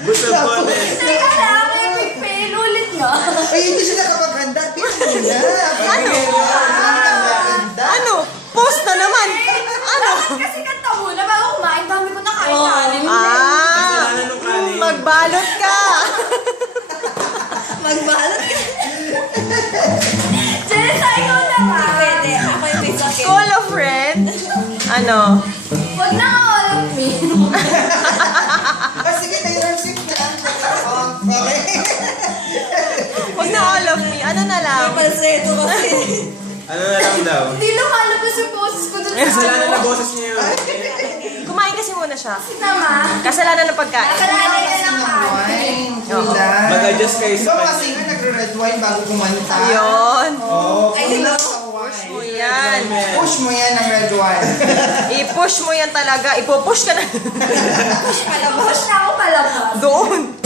Busog ko na eh. Teka lang, may fail ulit nyo. Ay, hindi siya nakapaganda. Tingnan mo na. Ano? Post na naman. Ano? Kasi kanta muna bago kumain, dami ko na kain kanin. Kasalanan nung kanin. Magbalot ka. Magbalot ka. Jessa, ikaw naman. Pwede, ako yung may sakit. Call a friend. Ano? Huwag na ka all of me. Sige, tayo shift na. Okay. Huwag na all of me. Ano na lang? Palseto kasi. Ano na lang daw? Hindi lumalabas yung boses ko dun sa Kasalanan na boses niya yun. Kumain kasi muna siya. Nama. Kasalanan ng pagkain. Nakalalay na lang kain. Mag-adjust kayo Di sa ba kasi nga nagre-red wine bago kumanta? Yun. Oo. Ay, hello. Push mo yan. Push mo yan ng red wine. I-push mo yan talaga. Ipupush ka na. Push na ako palabas. Doon.